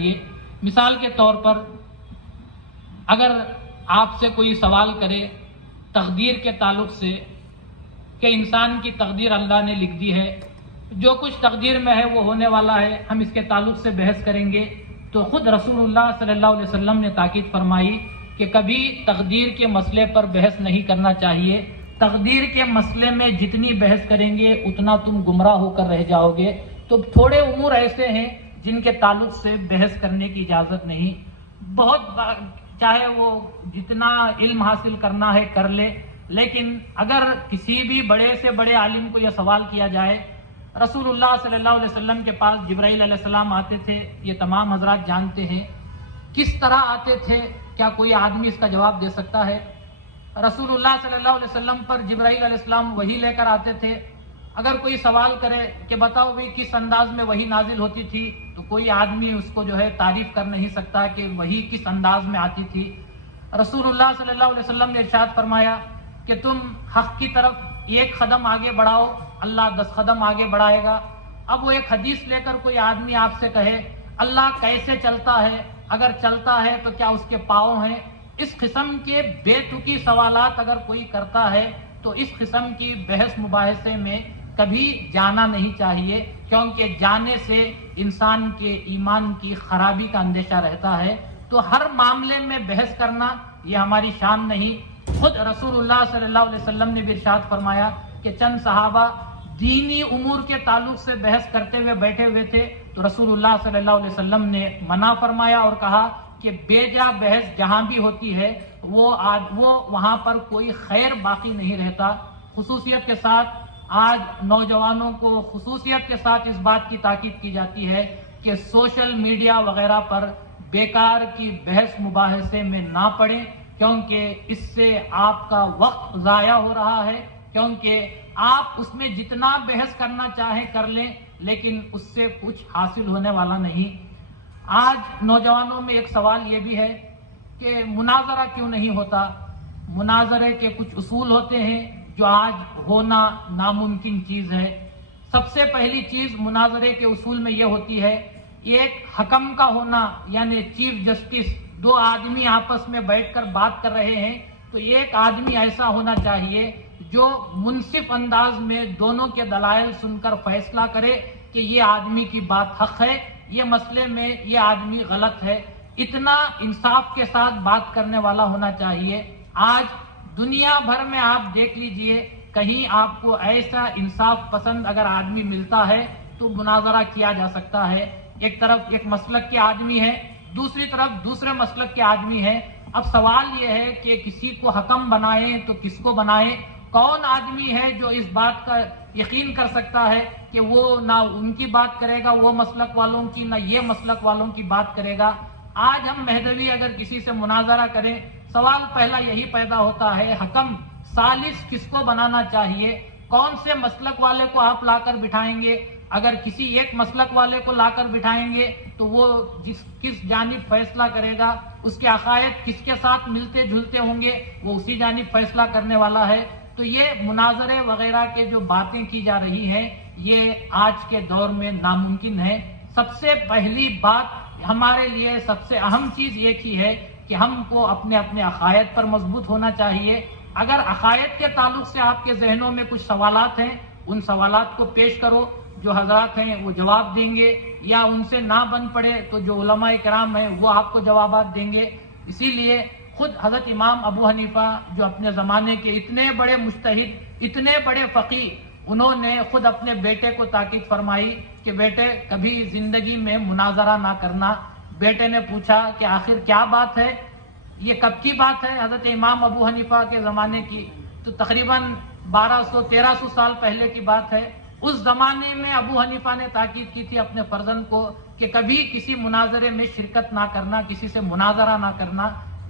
چاہیے۔ مثال کے طور پر اگر آپ سے کوئی سوال کرے تقدیر کے تعلق سے کہ انسان کی تقدیر اللہ نے لکھ دی ہے، جو کچھ تقدیر میں ہے وہ ہونے والا ہے، ہم اس کے تعلق سے بحث کریں گے، تو خود رسول اللہ صلی اللہ علیہ وسلم نے تاکید فرمائی کہ کبھی تقدیر کے مسئلے پر بحث نہیں کرنا چاہیے۔ تقدیر کے مسئلے میں جتنی بحث کریں گے اتنا تم گمراہ ہو کر رہ جاؤ گے۔ تو تھوڑے امور ایسے ہیں جن کے تعلق سے بحث کرنے کی اجازت نہیں۔ بہت چاہے وہ جتنا علم حاصل کرنا ہے کر لے، لیکن اگر کسی بھی بڑے سے بڑے عالم کو یہ سوال کیا جائے، رسول اللہ صلی اللہ علیہ وسلم کے پاس جبرائیل علیہ السلام آتے تھے، یہ تمام حضرات جانتے ہیں، کس طرح آتے تھے؟ کیا کوئی آدمی اس کا جواب دے سکتا ہے؟ رسول اللہ صلی اللہ علیہ وسلم پر جبرائیل علیہ السلام وحی لے کر آتے تھے۔ اگر کوئی سوال کرے کہ بتاؤ بھی کس انداز میں وحی نازل ہوتی تھی، تو کوئی آدمی اس کو تعریف کر نہیں سکتا کہ وحی کس انداز میں آتی تھی۔ رسول اللہ صلی اللہ علیہ وسلم نے ارشاد فرمایا کہ تم حق کی طرف ایک قدم آگے بڑھاؤ، اللہ 10 قدم آگے بڑھائے گا۔ اب وہ ایک حدیث لے کر کوئی آدمی آپ سے کہے اللہ کیسے چلتا ہے، اگر چلتا ہے تو کیا اس کے پاؤں ہیں؟ اس قسم کے بے تکی سوالات اگر کوئی کرتا ہے تو اس قسم کی بحث مباحثے میں کبھی جانا نہیں چاہیے، کیونکہ جانے سے انسان کے ایمان کی خرابی کا اندیشہ رہتا ہے۔ تو ہر معاملے میں بحث کرنا یہ ہماری شان نہیں۔ خود رسول اللہ صلی اللہ علیہ وسلم نے بھی ارشاد فرمایا کہ چند صحابہ دینی امور کے تعلق سے بحث کرتے ہوئے بیٹھے ہوئے تھے، تو رسول اللہ صلی اللہ علیہ وسلم نے منع فرمایا اور کہا کہ بے جا بحث جہاں بھی ہوتی ہے وہ وہاں پر کوئی خیر باقی نہیں رہتا۔ خصوصیت کے ساتھ آج نوجوانوں کو خصوصیت کے ساتھ اس بات کی تاکید کی جاتی ہے کہ سوشل میڈیا وغیرہ پر بیکار کی بحث مباحثے میں نہ پڑیں، کیونکہ اس سے آپ کا وقت ضائع ہو رہا ہے، کیونکہ آپ اس میں جتنا بحث کرنا چاہیں کر لیں لیکن اس سے کچھ حاصل ہونے والا نہیں۔ آج نوجوانوں میں ایک سوال یہ بھی ہے کہ مناظرہ کیوں نہیں ہوتا؟ مناظرے کے کچھ اصول ہوتے ہیں جو آج ہونا ناممکن چیز ہے۔ سب سے پہلی چیز مناظرے کے اصول میں یہ ہوتی ہے، ایک حکم کا ہونا، یعنی چیف جسٹس، دو آدمی آپس میں بیٹھ کر بات کر رہے ہیں تو ایک آدمی ایسا ہونا چاہیے جو منصف انداز میں دونوں کے دلائل سن کر فیصلہ کرے کہ یہ آدمی کی بات حق ہے، یہ مسئلے میں یہ آدمی غلط ہے۔ اتنا انصاف کے ساتھ بات کرنے والا ہونا چاہیے۔ آج دنیا بھر میں آپ دیکھ لیجئے، کہیں آپ کو ایسا انصاف پسند اگر آدمی ملتا ہے تو مناظرہ کیا جا سکتا ہے۔ ایک طرف ایک مسلک کے آدمی ہے، دوسری طرف دوسرے مسلک کے آدمی ہے۔ اب سوال یہ ہے کہ کسی کو حکم بنائیں تو کس کو بنائیں؟ کون آدمی ہے جو اس بات کا یقین کر سکتا ہے کہ وہ نہ ان کی بات کرے گا وہ مسلک والوں کی، نہ یہ مسلک والوں کی بات کرے گا؟ آج ہم مہدوی اگر کسی سے مناظرہ کریں، سوال پہلا یہی پیدا ہوتا ہے حکم ثالث کس کو بنانا چاہیے؟ کون سے مسلک والے کو آپ لا کر بٹھائیں گے؟ اگر کسی ایک مسلک والے کو لا کر بٹھائیں گے تو وہ کس جانب فیصلہ کرے گا، اس کے عقائد کس کے ساتھ ملتے جھلتے ہوں گے، وہ اسی جانب فیصلہ کرنے والا ہے۔ تو یہ مناظرے وغیرہ کے جو باتیں کی جا رہی ہیں یہ آج کے دور میں ناممکن ہے۔ سب سے پہلی بات ہمارے لیے سب سے اہم چیز یہ کی ہے کہ ہم کو اپنے اپنے عقائد پر مضبوط ہونا چاہیے۔ اگر عقائد کے تعلق سے آپ کے ذہنوں میں کچھ سوالات ہیں، ان سوالات کو پیش کرو، جو حضرات ہیں وہ جواب دیں گے، یا ان سے نہ بن پڑے تو جو علماء کرام ہیں وہ آپ کو جوابات دیں گے۔ اسی لیے خود حضرت امام ابو حنیفہ جو اپنے زمانے کے اتنے بڑے مجتہد، اتنے بڑے فقیہ، انہوں نے خود اپنے بیٹے کو تاکید فرمائی کہ بیٹے کبھی زندگی میں مناظرہ نہ کرنا۔ بیٹے نے پوچھا کہ آخر کیا بات ہے، یہ کب کی بات ہے؟ حضرت امام ابو حنیفہ کے زمانے کی، تو تقریباً 1200-1300 سال پہلے کی بات ہے۔ اس زمانے میں ابو حنیفہ نے تاکید کی تھی اپنے فرزند کو کہ کبھی کسی مناظرے میں شرکت نہ کرنا، کسی سے مناظرہ نہ کرنا۔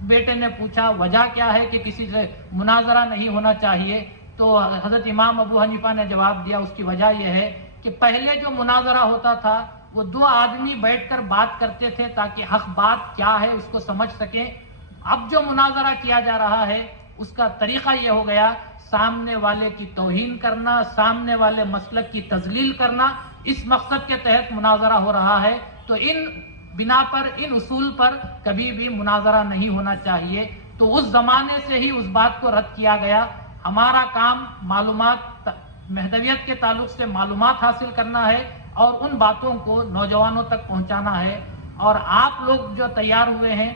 بیٹے نے پوچھا وجہ کیا ہے کہ کسی سے مناظرہ نہیں ہونا چاہیے؟ تو حضرت امام ابو حنیفہ نے جواب دیا اس کی وجہ یہ ہے کہ پہلے جو مناظرہ ہوتا تھا وہ دو آدمی بیٹھ کر بات کرتے تھے تاکہ حق بات کیا ہے اس کو سمجھ سکیں۔ اب جو مناظرہ کیا جا رہا ہے اس کا طریقہ یہ ہو گیا سامنے والے کی توہین کرنا، سامنے والے مسلک کی تذلیل کرنا، اس مقصد کے تحت مناظرہ ہو رہا ہے۔ تو ان بنا پر ان اصول پر کبھی بھی مناظرہ نہیں ہونا چاہیے. تو اس زمانے سے ہی اس بات کو رد کیا گیا. ہمارا کام معلومات، مہدویت کے تعلق سے معلومات حاصل کرنا ہے اور ان باتوں کو نوجوانوں تک پہنچانا ہے. اور آپ لوگ جو تیار ہوئے ہیں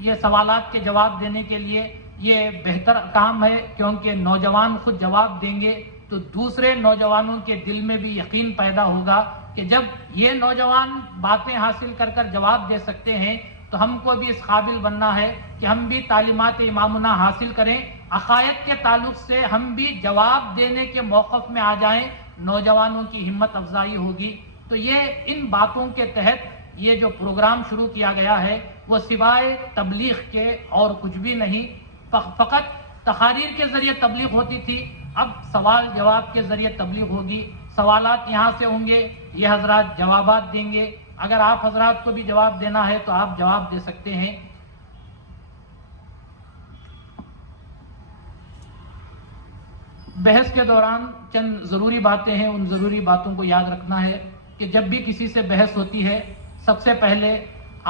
یہ سوالات کے جواب دینے کے لیے، یہ بہتر کام ہے، کیونکہ نوجوان خود جواب دیں گے تو دوسرے نوجوانوں کے دل میں بھی یقین پیدا ہوگا کہ جب یہ نوجوان باتیں حاصل کر کر جواب دے سکتے ہیں تو ہم کو بھی اس قابل بننا ہے کہ ہم بھی تعلیمات امامنا حاصل کریں، عقائد کے تعلق سے ہم بھی جواب دینے کے موقف میں آ جائیں، نوجوانوں کی ہمت افزائی ہوگی. تو یہ ان باتوں کے تحت یہ جو پروگرام شروع کیا گیا ہے وہ سوائے تبلیغ کے اور کچھ بھی نہیں. فقط تقاریر کے ذریعے تبلیغ ہوتی تھی، اب سوال جواب کے ذریعے تبلیغ ہوگی. سوالات یہاں سے ہوں گے، یہ حضرات جوابات دیں گے. اگر آپ حضرات کو بھی جواب دینا ہے تو آپ جواب دے سکتے ہیں. بحث کے دوران چند ضروری باتیں ہیں، ان ضروری باتوں کو یاد رکھنا ہے کہ جب بھی کسی سے بحث ہوتی ہے سب سے پہلے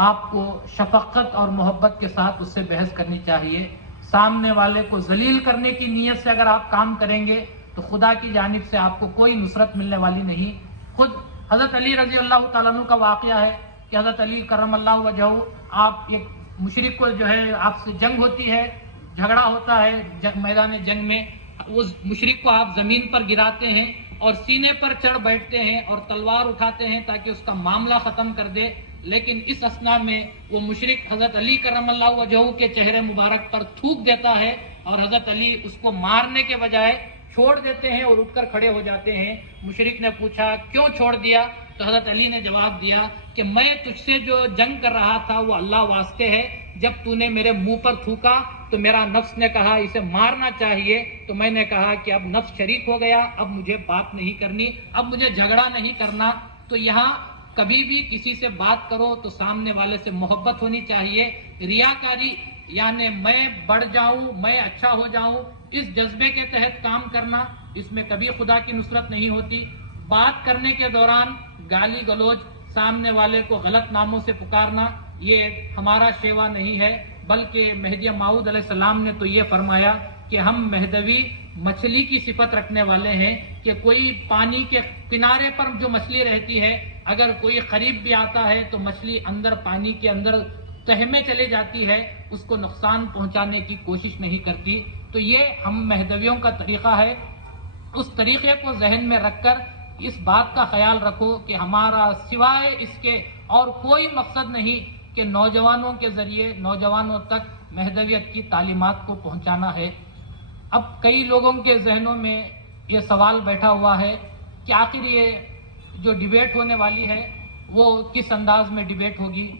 آپ کو شفقت اور محبت کے ساتھ اس سے بحث کرنی چاہیے. سامنے والے کو ذلیل کرنے کی نیت سے اگر آپ کام کریں گے تو خدا کی جانب سے آپ کو کوئی نصرت ملنے والی نہیں. خود حضرت علی رضی اللہ تعالیٰ عنہ کا واقعہ ہے کہ حضرت علی کرم اللہ وجہہ، آپ ایک مشرک کو جو ہے آپ سے جنگ ہوتی ہے، جھگڑا ہوتا ہے میدان جنگ میں، اس مشرک کو آپ زمین پر گراتے ہیں اور سینے پر چڑھ بیٹھتے ہیں اور تلوار اٹھاتے ہیں تاکہ اس کا معاملہ ختم کر دے. لیکن اس اثنا میں وہ مشرک حضرت علی کرم اللہ وجہہ کے چہرے مبارک پر تھوک دیتا ہے اور حضرت علی اس کو مارنے کے بجائے چھوڑ دیتے ہیں اور اٹھ کر کھڑے ہو جاتے ہیں. مشرک نے پوچھا کیوں چھوڑ دیا؟ تو حضرت علی نے جواب دیا کہ میں تجھ سے جو جنگ کر رہا تھا وہ اللہ واسطے ہے، جب تو نے میرے منہ پر تھوکا تو میرا نفس نے کہا اسے مارنا چاہیے، تو میں نے کہا کہ اب نفس شریک ہو گیا، اب مجھے بات نہیں کرنی، اب مجھے جھگڑا نہیں کرنا. تو یہاں کبھی بھی کسی سے بات کرو تو سامنے والے سے محبت ہونی چاہیے. ریاکاری یعنی میں بڑھ جاؤں، میں اچھا ہو جاؤں، اس جذبے کے تحت کام کرنا، اس میں کبھی خدا کی نصرت نہیں ہوتی. بات کرنے کے دوران گالی گلوچ، سامنے والے کو غلط ناموں سے پکارنا، یہ ہمارا شیوا نہیں ہے، بلکہ مہدی موعود علیہ السلام نے تو یہ فرمایا کہ ہم مہدوی مچھلی کی صفت رکھنے والے ہیں کہ کوئی پانی کے کنارے پر جو مچھلی رہتی ہے اگر کوئی قریب بھی آتا ہے تو مچھلی اندر پانی کے اندر تہ میں چلے جاتی ہے، اس کو نقصان پہنچانے کی کوشش نہیں کرتی. تو یہ ہم مہدویوں کا طریقہ ہے. اس طریقے کو ذہن میں رکھ کر اس بات کا خیال رکھو کہ ہمارا سوائے اس کے اور کوئی مقصد نہیں کہ نوجوانوں کے ذریعے نوجوانوں تک مہدویت کی تعلیمات کو پہنچانا ہے. اب کئی لوگوں کے ذہنوں میں یہ سوال بیٹھا ہوا ہے کہ آخر یہ جو ڈیبیٹ ہونے والی ہے وہ کس انداز میں ڈیبیٹ ہوگی.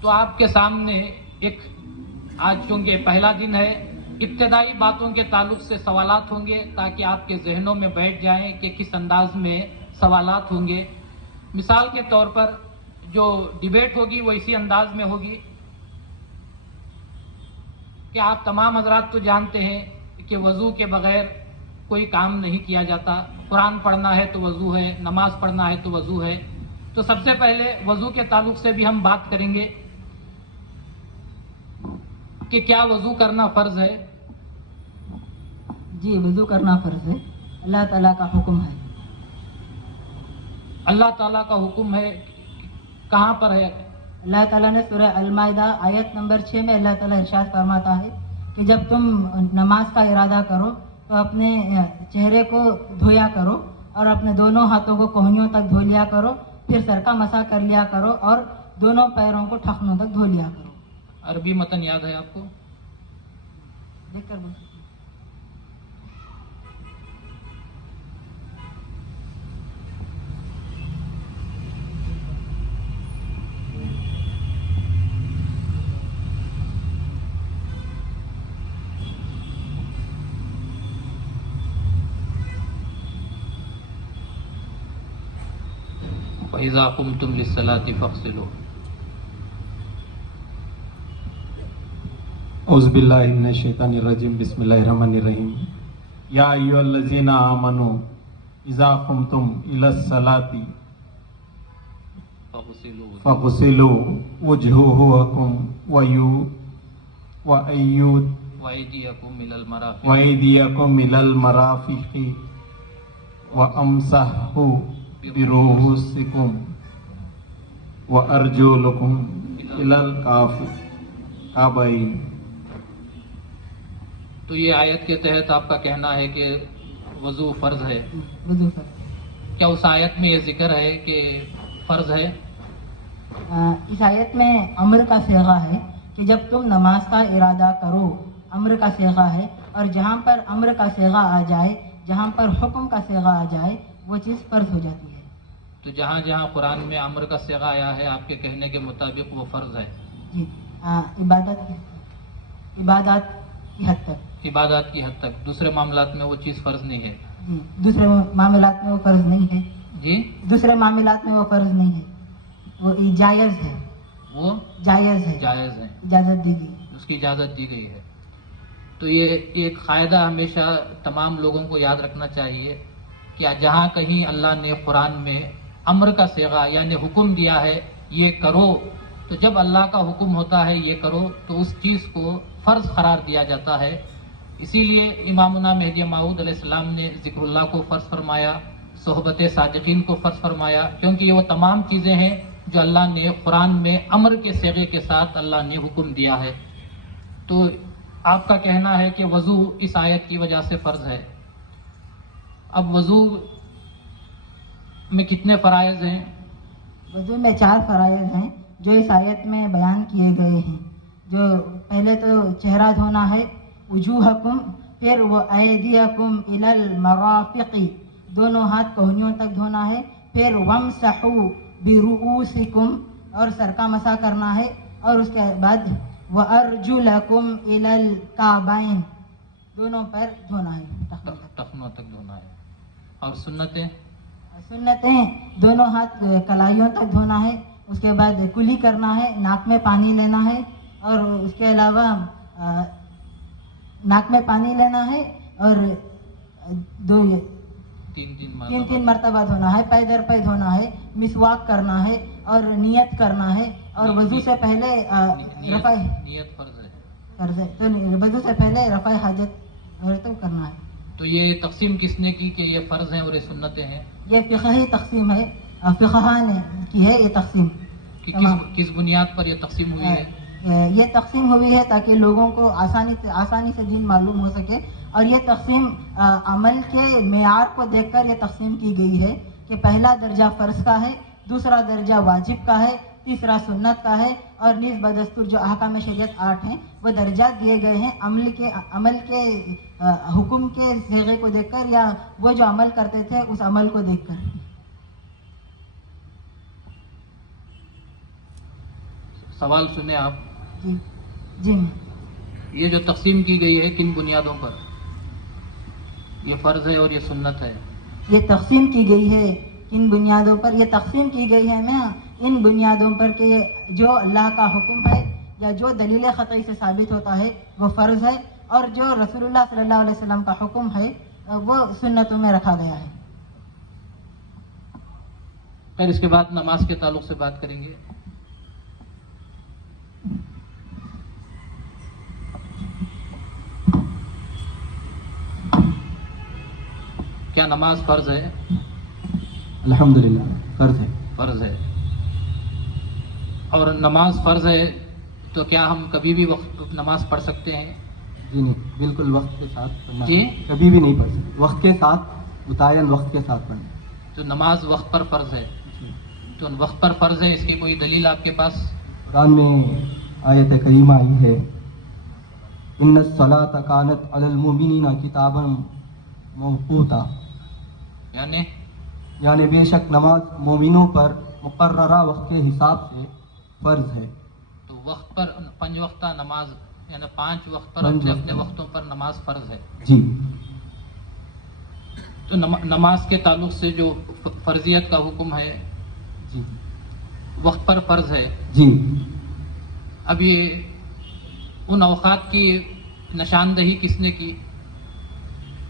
تو آپ کے سامنے ایک آج چونکہ پہلا دن ہے، ابتدائی باتوں کے تعلق سے سوالات ہوں گے تاکہ آپ کے ذہنوں میں بیٹھ جائیں کہ کس انداز میں سوالات ہوں گے. مثال کے طور پر جو ڈیبیٹ ہوگی وہ اسی انداز میں ہوگی کہ آپ تمام حضرات تو جانتے ہیں کہ وضو کے بغیر کوئی کام نہیں کیا جاتا. قرآن پڑھنا ہے تو وضو ہے، نماز پڑھنا ہے تو وضو ہے. تو سب سے پہلے وضو کے تعلق سے بھی ہم بات کریں گے کہ کیا وضو کرنا فرض ہے؟ جی وضو کرنا فرض ہے، اللہ تعالیٰ کا حکم ہے. اللہ تعالیٰ کا حکم ہے، کہاں پر ہے؟ اللہ تعالیٰ نے سورہ المائدہ آیت نمبر 6 میں اللہ تعالیٰ ارشاد فرماتا ہے کہ جب تم نماز کا ارادہ کرو تو اپنے چہرے کو دھویا کرو اور اپنے دونوں ہاتھوں کو کوہنیوں تک دھو لیا کرو، پھر سر کا مسح کر لیا کرو اور دونوں پیروں کو ٹھکنوں تک دھو لیا کرو. عربی متن یاد ہے آپ کو؟ دیکھ کر بول سکتے. وَإِذَا قُمْتُمْ لِلصَّلَاةِ فَاغْسِلُوا. اعوذ باللہ من الشیطان الرجیم، بسم اللہ الرحمن الرحیم. یا ایھا الذین آمنوا اذا قمتم الی الصلاۃ فاغسلوا وجوہکم وأيديكم إلى المرافق وأيديكم إلى المرافق وأمسحوا برؤوسكم وأرجلكم إلى الكعبين. تو یہ آیت کے تحت آپ کا کہنا ہے کہ وضو فرض ہے. وضو فرض. کیا اس آیت میں یہ ذکر ہے کہ فرض ہے؟ اس آیت میں امر کا صیغہ ہے کہ جب تم نماز کا ارادہ کرو، امر کا صیغہ ہے، اور جہاں پر امر کا صیغہ آ جائے، جہاں پر حکم کا صیغہ آ جائے، وہ چیز فرض ہو جاتی ہے. تو جہاں جہاں قرآن میں امر کا صیغہ آیا ہے آپ کے کہنے کے مطابق وہ فرض ہے. جی عبادات کی حد تک. عبادات کی حد تک. دوسرے معاملات میں وہ چیز فرض نہیں ہے. جی دوسرے معاملات میں وہ فرض نہیں ہے. جی دوسرے معاملات میں وہ فرض نہیں ہے، وہ جائز ہے. وہ جائز ہے. جائز ہے. اجازت دی گئی. اس کی اجازت دی گئی ہے. تو یہ ایک قاعدہ ہمیشہ تمام لوگوں کو یاد رکھنا چاہیے کہ جہاں کہیں اللہ نے قرآن میں امر کا صیغہ یعنی حکم دیا ہے یہ کرو، تو جب اللہ کا حکم ہوتا ہے یہ کرو تو اس چیز کو فرض قرار دیا جاتا ہے. اسی لیے امامنا مہدی موعود علیہ السلام نے ذکر اللہ کو فرض فرمایا، صحبت صادقین کو فرض فرمایا، کیونکہ یہ وہ تمام چیزیں ہیں جو اللہ نے قرآن میں امر کے صیغے کے ساتھ اللہ نے حکم دیا ہے. تو آپ کا کہنا ہے کہ وضو اس آیت کی وجہ سے فرض ہے. اب وضو میں کتنے فرائض ہیں؟ وضو میں 4 فرائض ہیں جو اس آیت میں بیان کیے گئے ہیں. جو پہلے تو چہرہ دھونا ہے، وجوہکم، پھر وہ ایدیکم الی المرافق، دونوں ہاتھ کوہنیوں تک دھونا ہے، پھر وامسحوا برؤوسکم، اور سر کا مسح کرنا ہے، اور اس کے بعد وارجلکم الی الکعبین، دونوں پیر دھونا ہے، ٹخنوں تک دھونا ہے. اور سنتیں دونوں ہاتھ کلائیوں تک دھونا ہے، اس کے بعد کلی کرنا ہے، ناک میں پانی لینا ہے، اور اس کے علاوہ ناک میں پانی لینا ہے، اور تین مرتبہ دھونا ہے، پے در پے دھونا ہے، مسواک کرنا ہے، اور نیت کرنا ہے. اور وضو سے پہلے نیت فرض ہے. تو وضو سے پہلے رفع حاجت کرنا ہے. تو یہ تقسیم کس نے کی کہ یہ فرض ہیں اور یہ سنتیں ہیں؟ یہ فقہی تقسیم ہے، فقہاء نے کی ہے یہ تقسیم. کس بنیاد پر یہ تقسیم ہوئی ہے؟ یہ تقسیم ہوئی ہے تاکہ لوگوں کو آسانی سے دین معلوم ہو سکے، اور یہ تقسیم عمل کے معیار کو دیکھ کر یہ تقسیم کی گئی ہے کہ پہلا درجہ فرض کا ہے، دوسرا درجہ واجب کا ہے، تیسرا سنت کا ہے، اور نیز بدستور جو احکام شریعت 8 ہیں وہ درجات دیے گئے ہیں عمل کے حکم کے صیغے کو دیکھ کر، یا وہ جو عمل کرتے تھے اس عمل کو دیکھ کر. سوال سنیں آپ. جی یہ جو تقسیم کی گئی ہے کن بنیادوں پر؟ یہ فرض ہے اور یہ سنت ہے. یہ تقسیم کی گئی ہے کن بنیادوں پر؟ یہ تقسیم کی گئی ہے میں ان بنیادوں پر کہ جو اللہ کا حکم ہے یا جو دلیل قطعی سے ثابت ہوتا ہے وہ فرض ہے، اور جو رسول اللہ صلی اللہ علیہ وسلم کا حکم ہے وہ سنتوں میں رکھا گیا ہے. پھر اس کے بعد نماز کے تعلق سے بات کریں گے. کیا نماز فرض ہے؟ الحمدللہ فرض ہے. فرض ہے. اور نماز فرض ہے تو کیا ہم کبھی بھی وقت نماز پڑھ سکتے ہیں؟ جی نہیں، بالکل وقت کے ساتھ پڑھنا. جی کبھی بھی نہیں پڑھ سکتے، وقت کے ساتھ، متعین وقت کے ساتھ پڑھنا. تو نماز وقت پر فرض ہے. تو وقت پر فرض ہے، اس کی کوئی دلیل آپ کے پاس؟ قرآن میں آیت کریمہ آئی ہے، ان الصلاۃ کانت علی المؤمنین کتابا موقوتا، یعنی بے شک نماز مومنوں پر مقررہ وقت کے حساب سے فرض ہے. تو وقت پر 5 وقتہ نماز، یعنی 5 وقت پر اپنے وقتوں پر نماز فرض ہے. جی. تو نماز کے تعلق سے جو فرضیت کا حکم ہے جی وقت پر فرض ہے. جی. اب یہ ان اوقات کی نشاندہی کس نے کی؟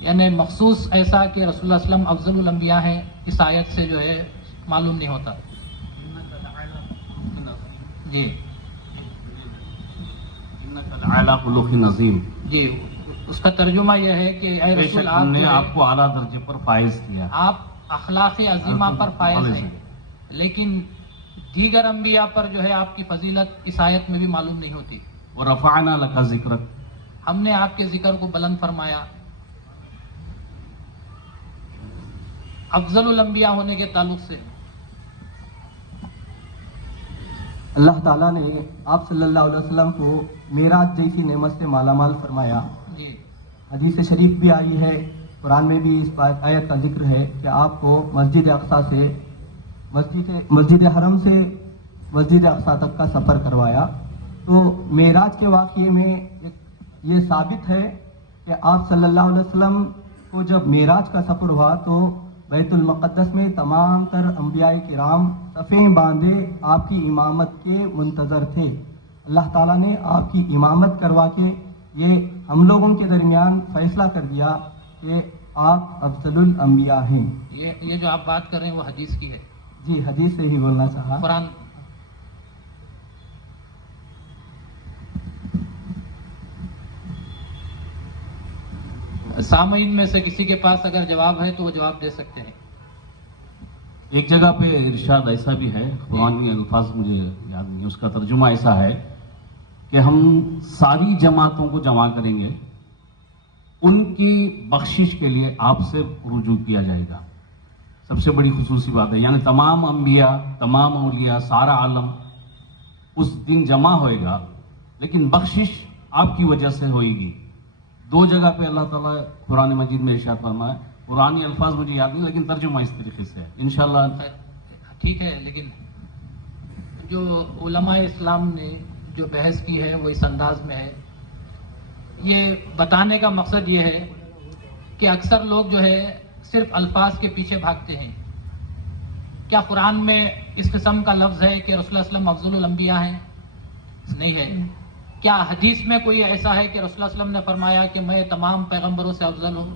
یعنی مخصوص ایسا کہ رسول اللہ صلی اللہ علیہ وسلم افضل الانبیاء ہیں، اس آیت سے جو ہے معلوم نہیں ہوتا. جی اعلیٰ خلق عظیم. جی، اس کا ترجمہ یہ ہے کہ اے بے رسول شک ہم نے جو ہے، آپ کو اعلیٰ درجے پر فائز کیا. آپ اخلاق عظیمہ پر فائز ہیں، لیکن دیگر انبیاء پر جو ہے آپ کی فضیلت اس آیت میں بھی معلوم نہیں ہوتی. ورفعنا لک ذکرک، ہم نے آپ کے ذکر کو بلند فرمایا. افضل الانبیاء ہونے کے تعلق سے اللہ تعالیٰ نے آپ صلی اللہ علیہ وسلم کو معراج جیسی نعمت سے مالا مال فرمایا. جی حدیث شریف بھی آئی ہے، قرآن میں بھی اس آیت کا ذکر ہے کہ آپ کو مسجد اقصیٰ سے مسجد حرم سے مسجد اقصیٰ تک کا سفر کروایا. تو معراج کے واقعے میں یہ ثابت ہے کہ آپ صلی اللہ علیہ وسلم کو جب معراج کا سفر ہوا تو بیت المقدس میں تمام تر انبیاء کرام صفیں باندھے آپ کی امامت کے منتظر تھے. اللہ تعالیٰ نے آپ کی امامت کروا کے یہ ہم لوگوں کے درمیان فیصلہ کر دیا کہ آپ افضل الانبیاء ہیں. یہ جو آپ بات کر رہے ہیں وہ حدیث کی ہے. جی حدیث سے ہی بولنا چاہا. قرآن سامعین میں سے کسی کے پاس اگر جواب ہے تو وہ جواب دے سکتے ہیں. ایک جگہ پہ ارشاد ایسا بھی ہے، قرآنی الفاظ مجھے یاد نہیں، اس کا ترجمہ ایسا ہے کہ ہم ساری جماعتوں کو جمع کریں گے، ان کی بخشش کے لیے آپ سے رجوع کیا جائے گا. سب سے بڑی خصوصی بات ہے، یعنی تمام انبیاء، تمام اولیاء، سارا عالم اس دن جمع ہوئے گا، لیکن بخشش آپ کی وجہ سے ہوئے گی. دو جگہ پہ اللہ تعالیٰ قرآن مجید میں ارشاد فرمایا. قرآنی الفاظ مجھے یاد نہیں، لیکن ترجمہ اس طریقے سے ہے. انشاءاللہ ٹھیک ہے، لیکن جو علماء اسلام نے جو بحث کی ہے وہ اس انداز میں ہے. یہ بتانے کا مقصد یہ ہے کہ اکثر لوگ جو ہے صرف الفاظ کے پیچھے بھاگتے ہیں. کیا قرآن میں اس قسم کا لفظ ہے کہ رسول اللہ صلی اللہ علیہ وسلم افضل الانبیاء ہیں؟ نہیں ہے. کیا حدیث میں کوئی ایسا ہے کہ رسول اللہ صلی اللہ علیہ وسلم نے فرمایا کہ میں تمام پیغمبروں سے افضل ہوں؟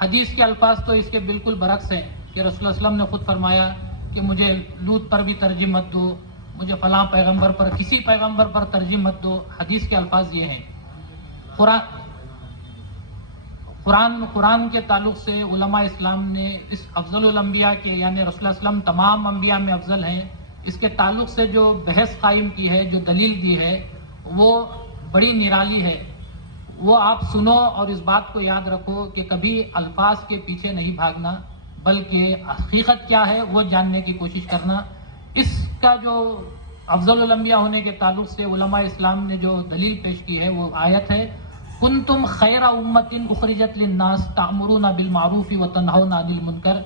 حدیث کے الفاظ تو اس کے بالکل برعکس ہیں کہ رسول اللہ صلی اللہ علیہ وسلم نے خود فرمایا کہ مجھے لوط پر بھی ترجیح مت دو، مجھے فلاں پیغمبر پر، کسی پیغمبر پر ترجیح مت دو. حدیث کے الفاظ یہ ہیں. قرآن کے تعلق سے علماء اسلام نے اس افضل الانبیاء کے، یعنی رسول اللہ علیہ وسلم تمام انبیاء میں افضل ہیں، اس کے تعلق سے جو بحث قائم کی ہے، جو دلیل دی ہے، وہ بڑی نرالی ہے. وہ آپ سنو اور اس بات کو یاد رکھو کہ کبھی الفاظ کے پیچھے نہیں بھاگنا، بلکہ حقیقت کیا ہے وہ جاننے کی کوشش کرنا. اس کا جو افضل الانبیاء ہونے کے تعلق سے علماء اسلام نے جو دلیل پیش کی ہے وہ آیت ہے کنتم خیر امت اخرجت للناس تأمرون بالمعروف وتنہون عن المنکر،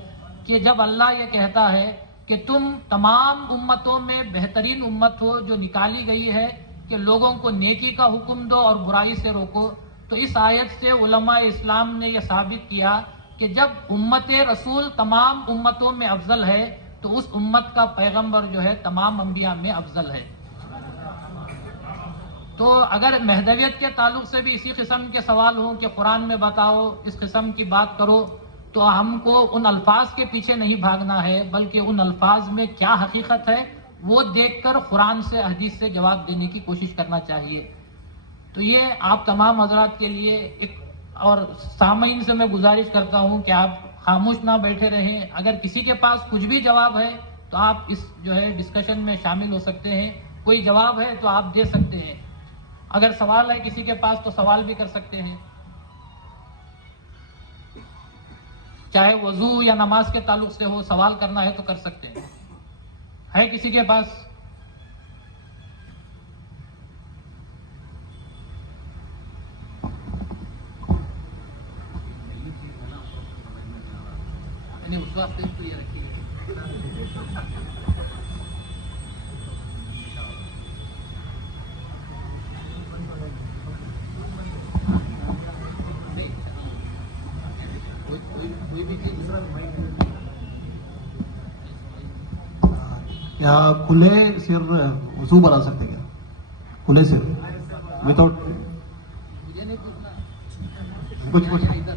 کہ جب اللہ یہ کہتا ہے کہ تم تمام امتوں میں بہترین امت ہو جو نکالی گئی ہے کہ لوگوں کو نیکی کا حکم دو اور برائی سے روکو، تو اس آیت سے علماء اسلام نے یہ ثابت کیا کہ جب امت رسول تمام امتوں میں افضل ہے تو اس امت کا پیغمبر جو ہے تمام انبیاء میں افضل ہے. تو اگر مہدویت کے تعلق سے بھی اسی قسم کے سوال ہوں کہ قرآن میں بتاؤ، اس قسم کی بات کرو، تو ہم کو ان الفاظ کے پیچھے نہیں بھاگنا ہے، بلکہ ان الفاظ میں کیا حقیقت ہے وہ دیکھ کر قرآن سے، حدیث سے جواب دینے کی کوشش کرنا چاہیے. تو یہ آپ تمام حضرات کے لیے ایک، اور سامعین سے میں گزارش کرتا ہوں کہ آپ خاموش نہ بیٹھے رہیں. اگر کسی کے پاس کچھ بھی جواب ہے تو آپ اس جو ہے ڈسکشن میں شامل ہو سکتے ہیں. کوئی جواب ہے تو آپ دے سکتے ہیں. اگر سوال ہے کسی کے پاس تو سوال بھی کر سکتے ہیں، چاہے وضو یا نماز کے تعلق سے ہو. سوال کرنا ہے تو کر سکتے ہیں. ہے کسی کے پاس؟ اس واسطے تو یہ رکھی کیا کھلے سر وضو بنا سکتے؟ کیا کھلے سر وتاؤٹ مجھے نہیں پوچھنا کچھ ادھر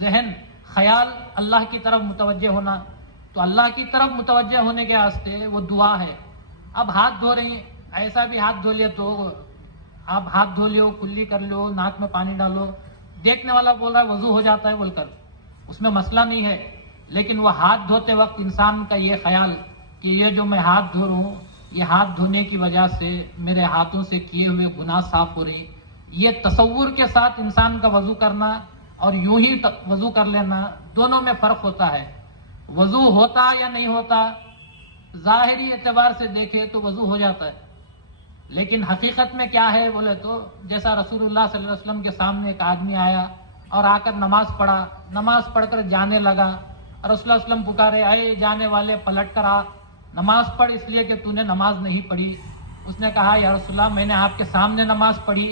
ذہن خیال اللہ کی طرف متوجہ ہونا. تو اللہ کی طرف متوجہ ہونے کے واسطے وہ دعا ہے. اب ہاتھ دھو رہی ہیں، ایسا بھی ہاتھ دھو لیے تو آپ ہاتھ دھو لیو، کلی کر لو، ناک میں پانی ڈالو، دیکھنے والا بول رہا ہے وضو ہو جاتا ہے بول کر، اس میں مسئلہ نہیں ہے. لیکن وہ ہاتھ دھوتے وقت انسان کا یہ خیال کہ یہ جو میں ہاتھ دھو رہا ہوں، یہ ہاتھ دھونے کی وجہ سے میرے ہاتھوں سے کیے ہوئے گناہ صاف ہو رہی، یہ تصور کے ساتھ انسان کا وضو کرنا اور یوں ہی وضو کر لینا، دونوں میں فرق ہوتا ہے. وضو ہوتا یا نہیں ہوتا، ظاہری اعتبار سے دیکھے تو وضو ہو جاتا ہے، لیکن حقیقت میں کیا ہے بولے تو جیسا رسول اللہ صلی اللہ علیہ وسلم کے سامنے ایک آدمی آیا اور آ کر نماز پڑھا، نماز پڑھ کر جانے لگا، اور رسول اللہ علیہ وسلم پکارے، اے جانے والے پلٹ کر آ، نماز پڑھ اس لیے کہ تو نے نماز نہیں پڑھی. اس نے کہا یا رسول اللہ میں نے آپ کے سامنے نماز پڑھی.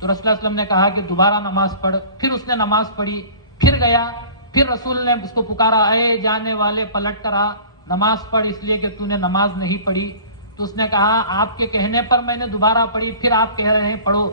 تو رسول اللہ علیہ وسلم نے کہا کہ دوبارہ نماز پڑھ. پھر اس نے نماز پڑھی، پھر گیا، پھر رسول نے اس کو پکارا، اے جانے والے پلٹ کر آ، نماز پڑھ اس لیے کہ تو نے نماز نہیں پڑھی. تو اس نے کہا آپ کے کہنے پر میں نے دوبارہ پڑھی، پھر آپ کہہ رہے ہیں پڑھو.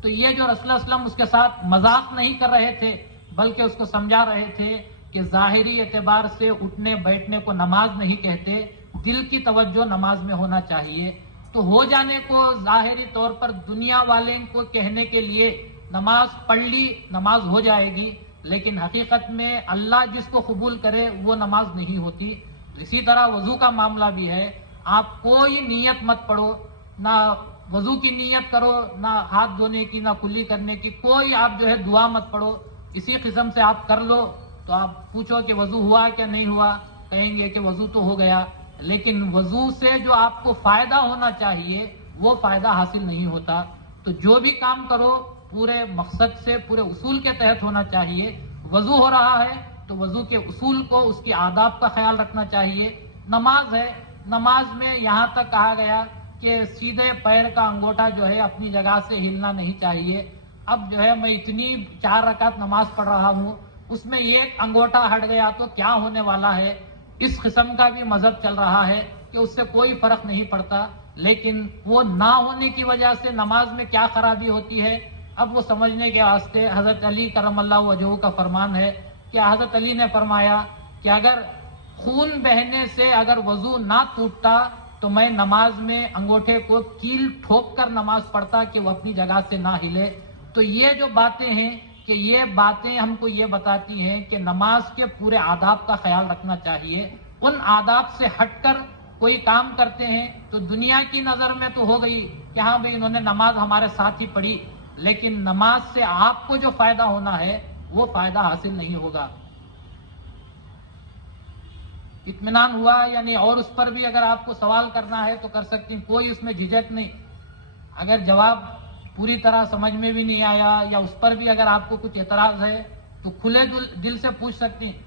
تو یہ جو رسول اللہ علیہ وسلم اس کے ساتھ مذاق نہیں کر رہے تھے بلکہ اس کو سمجھا رہے تھے کہ ظاہری اعتبار سے اٹھنے بیٹھنے کو نماز نہیں کہتے، دل کی توجہ نماز میں ہونا چاہیے. تو ہو جانے کو ظاہری طور پر دنیا والے کو کہنے کے لیے نماز پڑھ لی، نماز ہو جائے گی، لیکن حقیقت میں اللہ جس کو قبول کرے وہ نماز نہیں ہوتی. اسی طرح وضو کا معاملہ بھی ہے، آپ کوئی نیت مت پڑھو، نہ وضو کی نیت کرو، نہ ہاتھ دھونے کی، نہ کلی کرنے کی، کوئی آپ جو ہے دعا مت پڑھو. اسی قسم سے آپ کر لو تو آپ پوچھو کہ وضو ہوا کیا نہیں ہوا، کہیں گے کہ وضو تو ہو گیا، لیکن وضو سے جو آپ کو فائدہ ہونا چاہیے وہ فائدہ حاصل نہیں ہوتا. تو جو بھی کام کرو پورے مقصد سے، پورے اصول کے تحت ہونا چاہیے. وضو ہو رہا ہے تو وضو کے اصول کو، اس کی آداب کا خیال رکھنا چاہیے. نماز ہے، نماز میں یہاں تک کہا گیا کہ سیدھے پیر کا انگوٹھا جو ہے اپنی جگہ سے ہلنا نہیں چاہیے. اب جو ہے میں اتنی 4 رکعت نماز پڑھ رہا ہوں، اس میں ایک انگوٹھا ہٹ گیا تو کیا ہونے والا ہے، اس قسم کا بھی مذہب چل رہا ہے کہ اس سے کوئی فرق نہیں پڑتا. لیکن وہ نہ ہونے کی وجہ سے نماز میں کیا خرابی ہوتی ہے، اب وہ سمجھنے کے واسطے حضرت علی کرم اللہ وجہہ کا فرمان ہے کہ حضرت علی نے فرمایا کہ اگر خون بہنے سے اگر وضو نہ ٹوٹتا تو میں نماز میں انگوٹھے کو کیل ٹھوک کر نماز پڑھتا کہ وہ اپنی جگہ سے نہ ہلے. تو یہ جو باتیں ہیں کہ یہ باتیں ہم کو یہ بتاتی ہیں کہ نماز کے پورے آداب کا خیال رکھنا چاہیے. ان آداب سے ہٹ کر کوئی کام کرتے ہیں تو دنیا کی نظر میں تو ہو گئی کہ ہاں بھئی انہوں نے نماز ہمارے ساتھ ہی پڑھی، لیکن نماز سے آپ کو جو فائدہ ہونا ہے وہ فائدہ حاصل نہیں ہوگا. اطمینان ہوا یعنی، اور اس پر بھی اگر آپ کو سوال کرنا ہے تو کر سکتی ہیں، کوئی اس میں جھجک نہیں. اگر جواب پوری طرح سمجھ میں بھی نہیں آیا یا اس پر بھی اگر آپ کو کچھ اعتراض ہے تو کھلے دل سے پوچھ سکتی ہیں.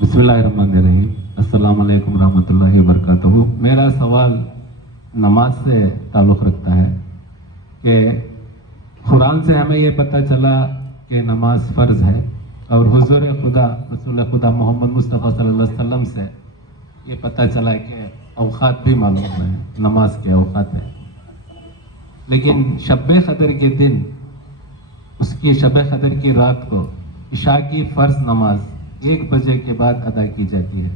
بسم اللہ الرحمن الرحیم. السلام علیکم ورحمۃ اللہ وبرکاتہ. میرا سوال نماز سے تعلق رکھتا ہے کہ قرآن سے ہمیں یہ پتہ چلا کہ نماز فرض ہے، اور حضور خدا رسول خدا محمد مصطفیٰ صلی اللہ علیہ وسلم سے یہ پتہ چلا کہ اوقات بھی معلوم ہیں، نماز کے اوقات ہیں. لیکن شب قدر کے دن، اس کی شب قدر کی رات کو عشاء کی فرض نماز 1 بجے کے بعد ادا کی جاتی ہے.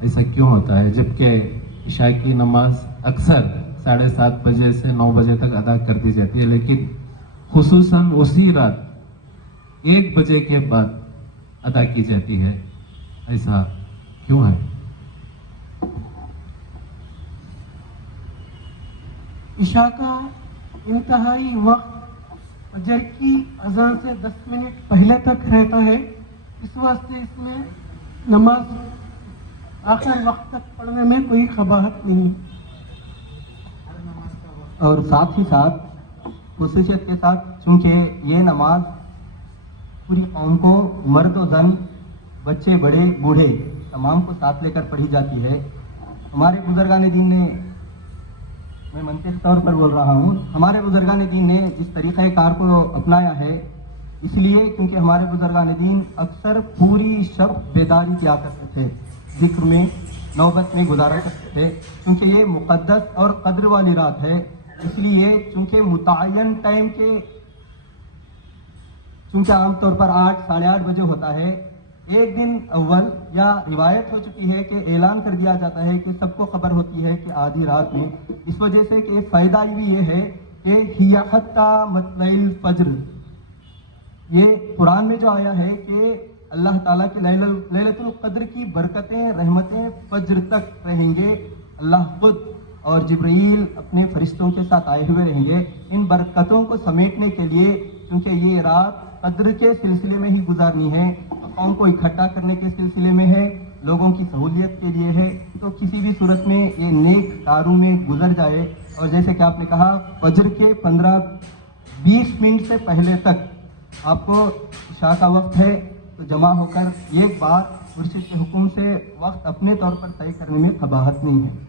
ایسا کیوں ہوتا ہے جبکہ عشاء کی نماز اکثر 7:30 بجے سے 9 بجے تک ادا کر دی جاتی ہے، لیکن خصوصاً اسی رات 1 بجے کے بعد ادا کی جاتی ہے؟ ایسا کیوں ہے؟ عشاء کا انتہائی وقت فجر کی اذان سے 10 منٹ پہلے تک رہتا ہے، اس واسطے اس میں نماز آخر وقت تک پڑھنے میں کوئی قباحت نہیں. اور ساتھ ہی ساتھ خصوصیت کے ساتھ، چونکہ یہ نماز پوری قوم کو، مرد و زن، بچے بڑے بوڑھے تمام کو ساتھ لے کر پڑھی جاتی ہے. ہمارے بزرگان دین نے، میں منطقی طور پر بول رہا ہوں، ہمارے بزرگان دین نے جس طریقہ کار کو اپنایا ہے اس لیے کیونکہ ہمارے بزرگان دین اکثر پوری شب بیداری کیا کرتے تھے، ذکر میں نوبت میں گزارا کرتے تھے، کیونکہ یہ مقدس اور قدر والی رات ہے۔ اس لیے چونکہ متعین ٹائم کے چونکہ عام طور پر 8 ساڑھے 8 بجے ہوتا ہے، ایک دن اول یا روایت ہو چکی ہے کہ اعلان کر دیا جاتا ہے کہ سب کو خبر ہوتی ہے کہ آدھی رات میں، اس وجہ سے کہ فائدہ بھی یہ ہے کہ ہی حتی مطلع الفجر، یہ قرآن میں جو آیا ہے کہ اللہ تعالیٰ کی لیلۃ القدر کی برکتیں رحمتیں فجر تک رہیں گے، اللہ خود اور جبرائیل اپنے فرشتوں کے ساتھ آئے ہوئے رہیں گے ان برکتوں کو سمیٹنے کے لیے، کیونکہ یہ رات قدر کے سلسلے میں ہی گزارنی ہے، قوم کو اکٹھا کرنے کے سلسلے میں ہے، لوگوں کی سہولیت کے لیے ہے، تو کسی بھی صورت میں یہ نیک کاروں میں گزر جائے۔ اور جیسے کہ آپ نے کہا فجر کے 15-20 منٹ سے پہلے تک آپ کو عشاء کا وقت ہے، تو جمع ہو کر ایک بار مرشد کے حکم سے وقت اپنے طور پر طے کرنے میں قباحت نہیں ہے۔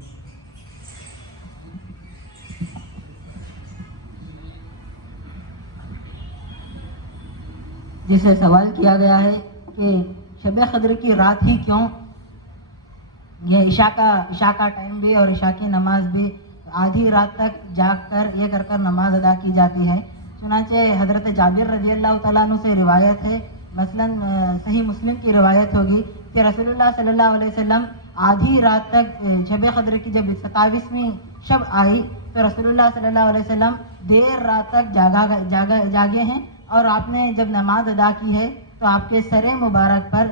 جس سے سوال کیا گیا ہے کہ شب قدر کی رات ہی کیوں، یہ عشاء کا ٹائم بھی اور عشاء کی نماز بھی آدھی رات تک جاگ کر یہ کر نماز ادا کی جاتی ہے۔ چنانچہ حضرت جابر رضی اللہ تعالیٰ عنہ سے روایت ہے، مثلاً صحیح مسلم کی روایت ہوگی کہ رسول اللہ صلی اللہ علیہ وسلم آدھی رات تک شب قدر کی جب 27ویں شب آئی تو رسول اللہ صلی اللہ علیہ وسلم دیر رات تک جاگے ہیں، اور آپ نے جب نماز ادا کی ہے تو آپ کے سر مبارک پر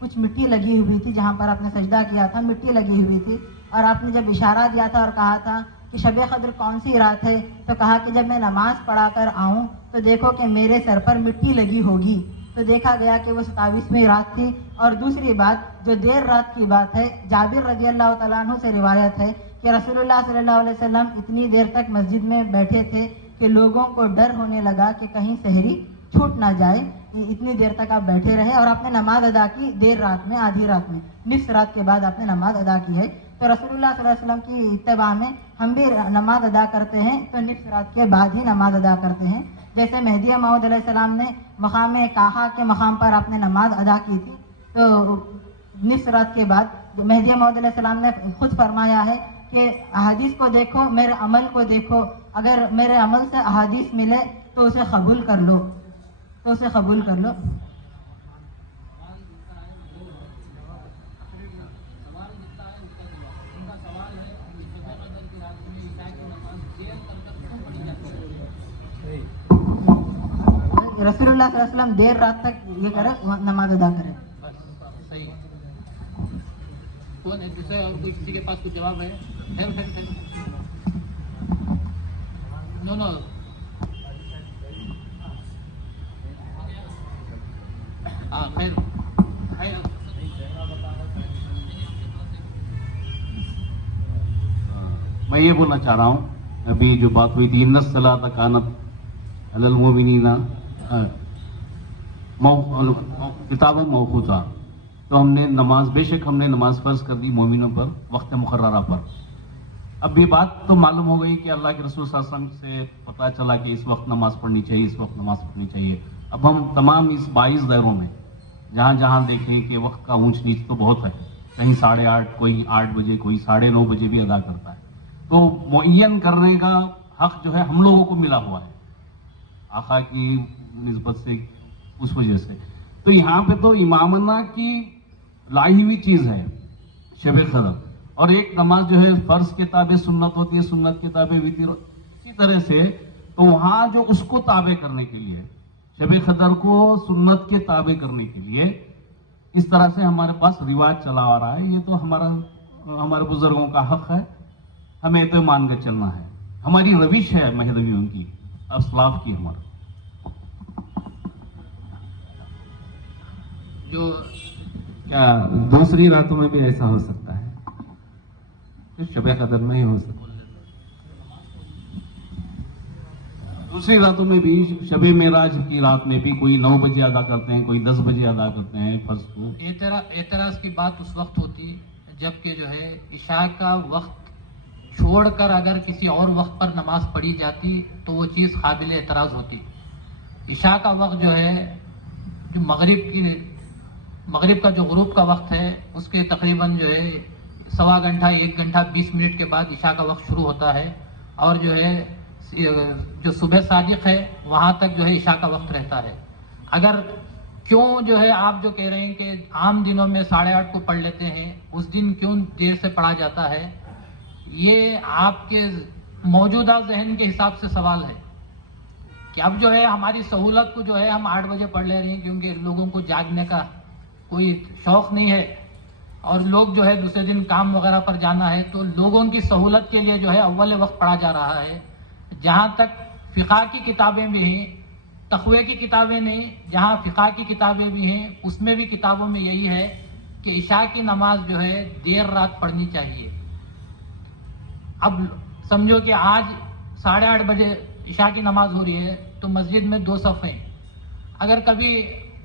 کچھ مٹی لگی ہوئی تھی، جہاں پر آپ نے سجدہ کیا تھا مٹی لگی ہوئی تھی، اور آپ نے جب اشارہ دیا تھا اور کہا تھا کہ شب قدر کون سی رات ہے، تو کہا کہ جب میں نماز پڑھا کر آؤں تو دیکھو کہ میرے سر پر مٹی لگی ہوگی، تو دیکھا گیا کہ وہ 27ویں رات تھی۔ اور دوسری بات جو دیر رات کی بات ہے، جابر رضی اللہ تعالیٰ عنہ سے روایت ہے کہ رسول اللہ صلی اللہ علیہ وسلم اتنی دیر تک مسجد میں بیٹھے تھے کہ لوگوں کو ڈر ہونے لگا کہ کہیں سحری چھوٹ نہ جائے، اتنی دیر تک آپ بیٹھے رہے اور آپ نے نماز ادا کی دیر رات میں، آدھی رات میں، نصف رات کے بعد آپ نے نماز ادا کی ہے۔ تو رسول اللہ صلی اللہ علیہ وسلم کی اتباع میں ہم بھی نماز ادا کرتے ہیں تو نصف رات کے بعد ہی نماز ادا کرتے ہیں۔ جیسے مہدی موعود علیہ السلام نے مقام کاہا کے مقام پر آپ نے نماز ادا کی تھی، تو نصف رات کے بعد مہدی موعود علیہ السلام نے خود فرمایا ہے کہ احادیث کو دیکھو، میرے عمل کو دیکھو، اگر میرے عمل سے احادیث ملے تو اسے قبول کر لو، تو اسے قبول کر لو۔ رسول اللہ صلی اللہ علیہ وسلم دیر رات تک یہ کرے، نماز ادا کرے۔ صحیح۔ کون ہے دوسرے اور کوئی کسی کے پاس کچھ جواب ہے؟ نو خیر۔ میں یہ بولنا چاہ رہا ہوں، ابھی جو بات ہوئی تھی ان الصلاۃ کانت علی المؤمنین کتابا موقوتا، تو ہم نے نماز، بے شک ہم نے نماز فرض کر دی مومنوں پر وقت مقررہ پر۔ اب یہ بات تو معلوم ہو گئی کہ اللہ کے رسول صلی اللہ علیہ وسلم سے پتہ چلا کہ اس وقت نماز پڑھنی چاہیے، اس وقت نماز پڑھنی چاہیے۔ اب ہم تمام اس 22 دائروں میں جہاں جہاں دیکھیں کہ وقت کا اونچ نیچ تو بہت ہے، کہیں 8:30، کوئی 8 بجے، کوئی 9:30 بجے بھی ادا کرتا ہے، تو معین کرنے کا حق جو ہے ہم لوگوں کو ملا ہوا ہے آقا کی نسبت سے، اس وجہ سے۔ تو یہاں پہ تو امامنا کی لائی ہوئی چیز ہے شب قدر، اور ایک نماز جو ہے فرض کے تابع سنت ہوتی ہے، سنت کے تابع وتر، اسی طرح سے تو وہاں جو اس کو تابع کرنے کے لیے، شب قدر کو سنت کے تابع کرنے کے لیے اس طرح سے ہمارے پاس رواج چلا آ رہا ہے۔ یہ تو ہمارے بزرگوں کا حق ہے، ہمیں تو مان کر چلنا ہے، ہماری روش ہے مہدویوں کی، اسلاف کی ہمارا۔ جو کیا دوسری راتوں میں بھی ایسا ہو سکتا ہے؟ شب قدر میں ہی ہو سکتا ہے؟ دوسری راتوں میں بھی، شب معراج کی رات میں بھی کوئی 9 بجے ادا کرتے ہیں، کوئی 10 بجے ادا کرتے ہیں فرض کو۔ اعتراض کی بات اس وقت ہوتی جبکہ جو ہے عشاء کا وقت چھوڑ کر اگر کسی اور وقت پر نماز پڑھی جاتی تو وہ چیز قابل اعتراض ہوتی، عشاء کا وقت جو ہے جو مغرب کا جو غروب کا وقت ہے اس کے تقریباً جو ہے 1.25 گھنٹہ 1 گھنٹہ 20 منٹ کے بعد عشاء کا وقت شروع ہوتا ہے، اور جو ہے جو صبح صادق ہے وہاں تک جو ہے عشاء کا وقت رہتا ہے۔ اگر کیوں جو ہے آپ جو کہہ رہے ہیں کہ عام دنوں میں 8:30 کو پڑھ لیتے ہیں، اس دن کیوں دیر سے پڑھا جاتا ہے، یہ آپ کے موجودہ ذہن کے حساب سے سوال ہے کہ اب جو ہے ہماری سہولت کو جو ہے ہم 8 بجے پڑھ لے رہے ہیں، کیونکہ لوگوں کو جاگنے کا کوئی شوق نہیں ہے اور لوگ جو ہے دوسرے دن کام وغیرہ پر جانا ہے، تو لوگوں کی سہولت کے لیے جو ہے اول وقت پڑھا جا رہا ہے۔ جہاں تک فقہ کی کتابیں بھی ہیں، تقوی کی کتابیں نہیں، جہاں فقہ کی کتابیں بھی ہیں اس میں بھی کتابوں میں یہی ہے کہ عشاء کی نماز جو ہے دیر رات پڑھنی چاہیے۔ اب سمجھو کہ آج 8:30 بجے عشاء کی نماز ہو رہی ہے تو مسجد میں 2 صف ہیں، اگر کبھی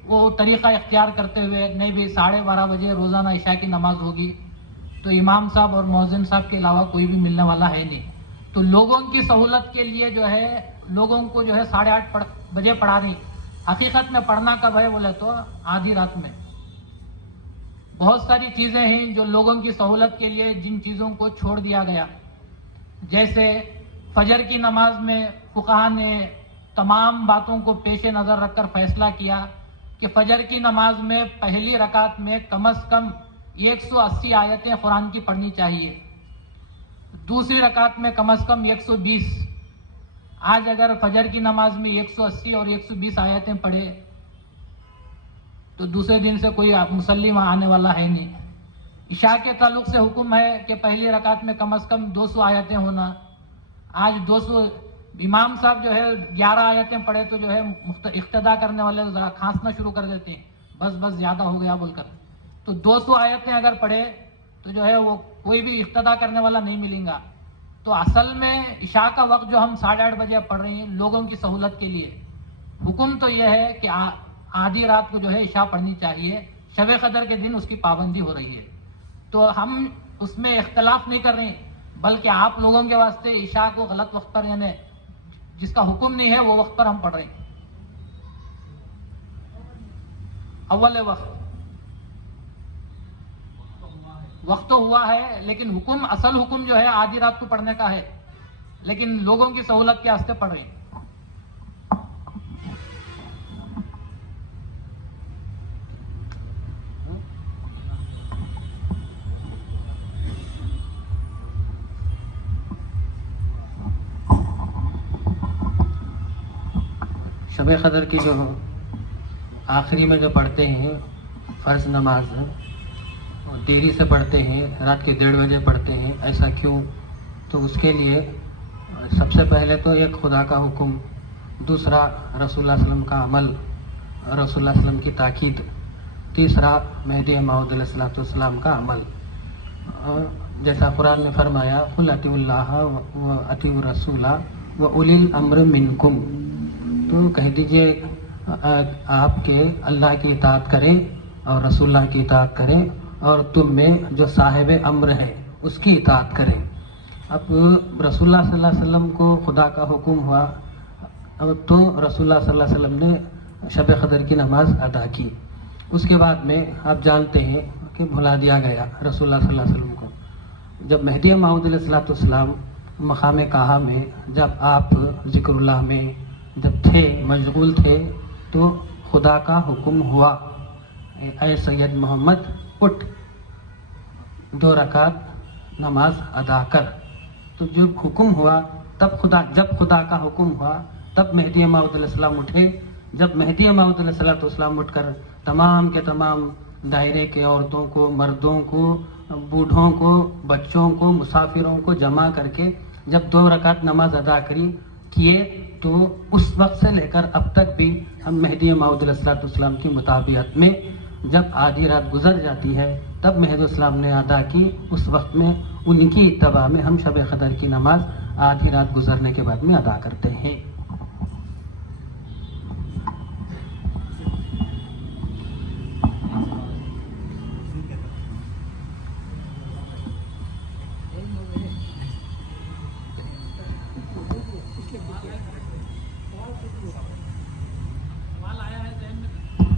وہ طریقہ اختیار کرتے ہوئے نہیں بھی 12:30 بجے روزانہ عشاء کی نماز ہوگی تو امام صاحب اور مؤذن صاحب کے علاوہ کوئی بھی ملنے والا ہے نہیں، تو لوگوں کی سہولت کے لیے جو ہے لوگوں کو جو ہے 8:30 بجے پڑھا رہی۔ حقیقت میں پڑھنا کب ہے بولے تو آدھی رات میں۔ بہت ساری چیزیں ہیں جو لوگوں کی سہولت کے لیے جن چیزوں کو چھوڑ دیا گیا، جیسے فجر کی نماز میں فقہاء نے تمام باتوں کو پیش نظر رکھ کر فیصلہ کیا کہ فجر کی نماز میں پہلی رکعت میں کم از کم 180 آیتیں قرآن کی پڑھنی چاہیے، دوسری رکعت میں کم از کم 120۔ آج اگر فجر کی نماز میں 180 اور 120 آیتیں پڑھے تو دوسرے دن سے کوئی مصلی وہاں آنے والا ہے نہیں۔ عشاء کے تعلق سے حکم ہے کہ پہلی رکعت میں کم از کم 200 آیتیں ہونا، آج 200 امام صاحب جو ہے 11 آیتیں پڑھے تو جو ہے اقتدا کرنے والے ذرا کھانسنا شروع کر دیتے ہیں، بس زیادہ ہو گیا بول کر، تو 200 آیتیں اگر پڑھے تو جو ہے وہ کوئی بھی اقتدا کرنے والا نہیں ملیں گا۔ تو اصل میں عشاء کا وقت جو ہم 8:30 بجے پڑھ رہے ہیں لوگوں کی سہولت کے لیے، حکم تو یہ ہے کہ آدھی رات کو جو ہے عشاء پڑھنی چاہیے، شب قدر کے دن اس کی پابندی ہو رہی ہے، تو ہم اس میں اختلاف نہیں کر رہے ہیں، بلکہ آپ لوگوں کے واسطے عشاء کو غلط وقت پر یعنی جس کا حکم نہیں ہے وہ وقت پر ہم پڑھ رہے ہیں۔ اول وقت تو ہوا ہے، لیکن اصل حکم جو ہے آدھی رات کو پڑھنے کا ہے، لیکن لوگوں کی سہولت کے واسطے پڑھ رہے ہیں۔ شب قدر کی جو آخری میں جو پڑھتے ہیں فرض نماز دیری سے پڑھتے ہیں، رات کے 1:30 بجے پڑھتے ہیں، ایسا کیوں؟ تو اس کے لیے سب سے پہلے تو ایک خدا کا حکم، دوسرا رسول اللہ صلی اللہ علیہ وسلم کا عمل، رسول اللہ صلی اللہ علیہ وسلم کی تاکید، تیسرا مہدی موعود علیہ الصلوۃ والسلام کا عمل۔ جیسا قرآن میں فرمایا قل اطیعوا اللہ و اطیعوا الرسول و اولی الامر منکم، تو کہہ دیجئے آپ کے اللہ کی اطاعت کریں اور رسول اللہ کی اطاعت کریں، اور تم میں جو صاحب امر ہے اس کی اطاعت کریں۔ اب رسول اللہ صلی اللہ علیہ وسلم کو خدا کا حکم ہوا تو رسول اللہ صلی اللہ علیہ وسلم نے شب قدر کی نماز ادا کی، اس کے بعد میں آپ جانتے ہیں کہ بھلا دیا گیا رسول اللہ صلی اللہ علیہ وسلم کو۔ جب مہدی موعود علیہ الصلوۃ والسلام مقام کہا میں جب آپ ذکر اللہ میں جب تھے مشغول تھے تو خدا کا حکم ہوا اے سید محمد اٹھ 2 رکعت نماز ادا کر، تو جب حکم ہوا جب خدا کا حکم ہوا تب مہدی موعود علیہ السلام اٹھے۔ جب مہدی موعود علیہ الصلوۃ والسلام اٹھ کر تمام کے تمام دائرے کے عورتوں کو، مردوں کو، بوڑھوں کو، بچوں کو، مسافروں کو جمع کر کے جب 2 رکعت نماز ادا کیے تو اس وقت سے لے کر اب تک بھی ہم مہدی موعود علیہ الصلوۃ والسلام کی مطابقت میں جب آدھی رات گزر جاتی ہے تب مہدی السلام نے ادا کی، اس وقت میں ان کی اتباع میں ہم شب قدر کی نماز آدھی رات گزرنے کے بعد میں ادا کرتے ہیں۔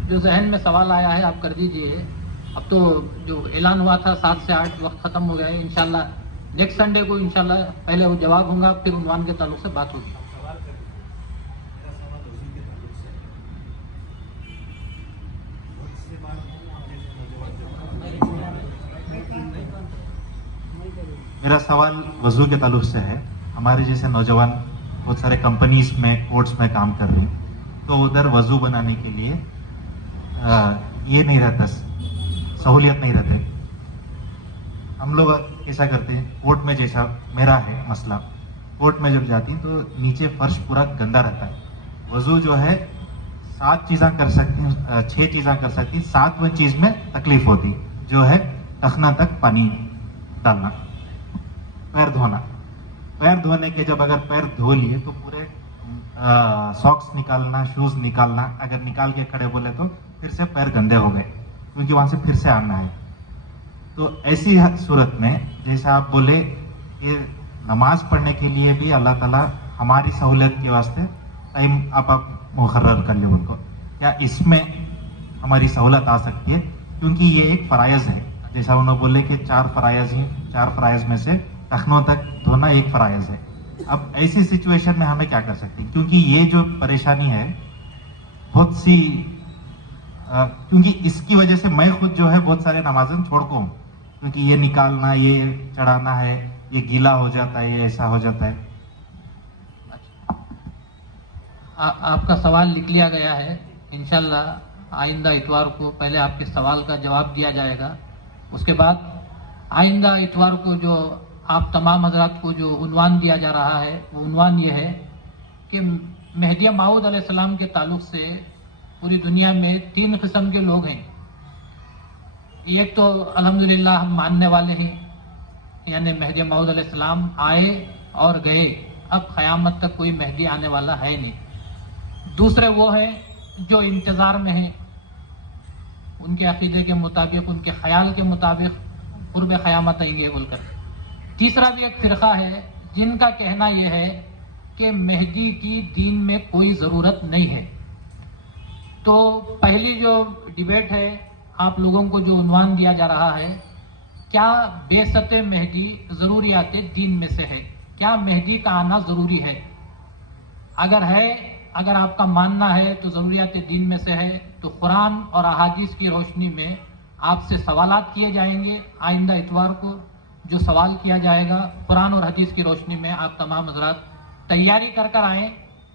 جو ذہن میں سوال آیا ہے آپ کر دیجئے. اب تو جو اعلان ہوا تھا 7 سے 8 وقت ختم ہو گیا ہے. انشاءاللہ نیکسٹ سنڈے کو انشاءاللہ پہلے وہ جواب ہوں گا، پھر عنوان کے تعلق سے بات ہوگی. میرا سوال وضو کے تعلق سے ہے. ہمارے جیسے نوجوان بہت سارے کمپنیز میں کورٹس میں کام کر رہے ہیں، تو ادھر وضو بنانے کے لیے یہ نہیں رہتا، سہولیت نہیں رہتے. ہم لوگ ایسا کرتے ہیں کورٹ میں، جیسا میرا ہے مسئلہ، کورٹ میں جب جاتی ہیں تو نیچے فرش پورا گندا رہتا ہے. وضو جو ہے 7 چیزاں کر سکتی ہیں، 6 چیزاں کر سکتی ہیں، 7ویں چیز میں تکلیف ہوتی جو ہے ٹخنا تک پانی ڈالنا. پیر دھونا، پیر دھونے کے جب اگر پیر دھو لیے تو پورے ساکس نکالنا، شوز نکالنا، اگر نکال کے کھڑے بولے تو پھر سے پیر گندے ہو گئے، کیونکہ وہاں سے پھر سے آنا ہے. تو ایسی صورت میں جیسا آپ بولے کہ نماز پڑھنے کے لیے بھی اللہ تعالیٰ ہماری سہولت کے واسطے ٹائم آپ مقرر کر لیں ان کو، کیا اس میں ہماری سہولت آ سکتی ہے؟ کیونکہ یہ ایک فرائض ہے، جیسا انہوں بولے کہ 4 فرائض ہیں، 4 فرائض میں سے ٹخنوں تک دھونا ایک فرائض ہے. اب ایسی سچویشن میں ہمیں کیا کر سکتے ہیں؟ کیونکہ یہ جو پریشانی ہے بہت سی، کیونکہ اس کی وجہ سے میں خود جو ہے بہت سارے نمازیں چھوڑ کو ہوں، کیونکہ یہ نکالنا، یہ چڑھانا ہے، یہ گیلا ہو جاتا ہے، یہ ایسا ہو جاتا ہے. آپ کا سوال لکھ لیا گیا ہے. انشاءاللہ آئندہ اتوار کو پہلے آپ کے سوال کا جواب دیا جائے گا. اس کے بعد آئندہ اتوار کو جو آپ تمام حضرات کو جو عنوان دیا جا رہا ہے، وہ عنوان یہ ہے کہ مہدی موعود علیہ السلام کے تعلق سے پوری دنیا میں 3 قسم کے لوگ ہیں. ایک تو الحمدللہ ہم ماننے والے ہیں، یعنی مہدی موعود علیہ السلام آئے اور گئے، اب قیامت تک کوئی مہدی آنے والا ہے نہیں. دوسرے وہ ہیں جو انتظار میں ہیں، ان کے عقیدے کے مطابق، ان کے خیال کے مطابق قرب قیامت آئیں گے بول کر. تیسرا بھی ایک فرقہ ہے جن کا کہنا یہ ہے کہ مہدی کی دین میں کوئی ضرورت نہیں ہے. تو پہلی جو ڈیبیٹ ہے، آپ لوگوں کو جو عنوان دیا جا رہا ہے، کیا بعثت مہدی ضروریات دین میں سے ہے؟ کیا مہدی کا آنا ضروری ہے؟ اگر آپ کا ماننا ہے تو ضروریات دین میں سے ہے، تو قرآن اور احادیث کی روشنی میں آپ سے سوالات کیے جائیں گے. آئندہ اتوار کو جو سوال کیا جائے گا قرآن اور حدیث کی روشنی میں، آپ تمام حضرات تیاری کر آئیں.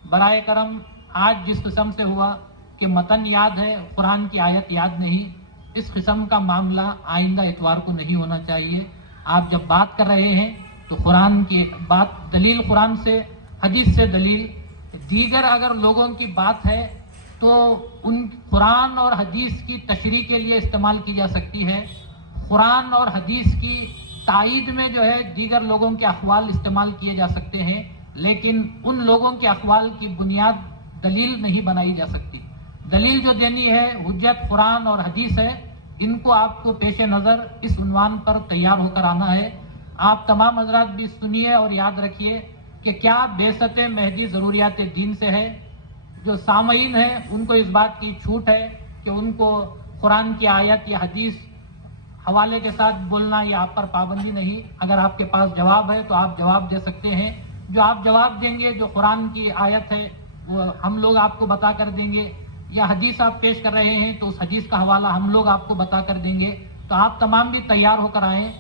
برائے کرم آج جس قسم سے ہوا کہ متن یاد ہے، قرآن کی آیت یاد نہیں، اس قسم کا معاملہ آئندہ اتوار کو نہیں ہونا چاہیے. آپ جب بات کر رہے ہیں تو قرآن کی بات، دلیل قرآن سے، حدیث سے دلیل، دیگر اگر لوگوں کی بات ہے تو ان قرآن اور حدیث کی تشریح کے لیے استعمال کی جا سکتی ہے. قرآن اور حدیث کی تائید میں جو ہے دیگر لوگوں کے اقوال استعمال کیے جا سکتے ہیں، لیکن ان لوگوں کے اقوال کی بنیاد دلیل نہیں بنائی جا سکتی. دلیل جو دینی ہے حجت قرآن اور حدیث ہے. ان کو آپ کو پیش نظر اس عنوان پر تیار ہو کر آنا ہے. آپ تمام حضرات بھی سنیے اور یاد رکھیے کہ کیا بعثت مہدی ضروریات دین سے ہے. جو سامعین ہیں ان کو اس بات کی چھوٹ ہے کہ ان کو قرآن کی آیت یا حدیث حوالے کے ساتھ بولنا، یا آپ پر پابندی نہیں. اگر آپ کے پاس جواب ہے تو آپ جواب دے سکتے ہیں. جو آپ جواب دیں گے، جو قرآن کی آیت ہے وہ ہم لوگ آپ کو بتا کر دیں گے، یا حدیث آپ پیش کر رہے ہیں تو اس حدیث کا حوالہ ہم لوگ آپ کو بتا کر دیں گے. تو آپ تمام بھی تیار ہو کر آئیں.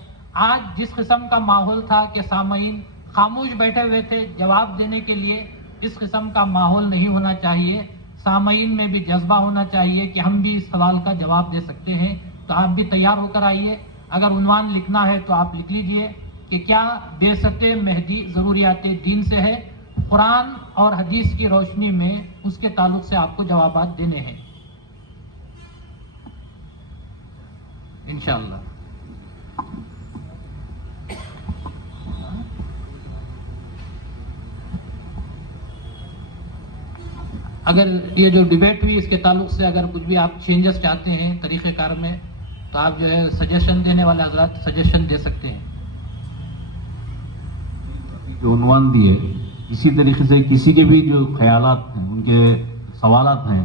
آج جس قسم کا ماحول تھا کہ سامعین خاموش بیٹھے ہوئے تھے جواب دینے کے لیے، اس قسم کا ماحول نہیں ہونا چاہیے. سامعین میں بھی جذبہ ہونا چاہیے کہ ہم بھی اس سوال کا جواب دے سکتے ہیں. تو آپ بھی تیار ہو کر آئیے. اگر عنوان لکھنا ہے تو آپ لکھ لیجئے کہ کیا بعثت مہدی ضروریات دین سے ہے. قرآن اور حدیث کی روشنی میں اس کے تعلق سے آپ کو جوابات دینے ہیں انشاءاللہ. اگر یہ جو ڈیبیٹ ہوئی اس کے تعلق سے اگر کچھ بھی آپ چینجز چاہتے ہیں طریقہ کار میں، تو آپ جو ہے سجیشن دینے والے حضرات سجیشن دے سکتے ہیں. جو عنوان دیے اسی طریقے سے کسی کے بھی جو خیالات ہیں، ان کے سوالات ہیں،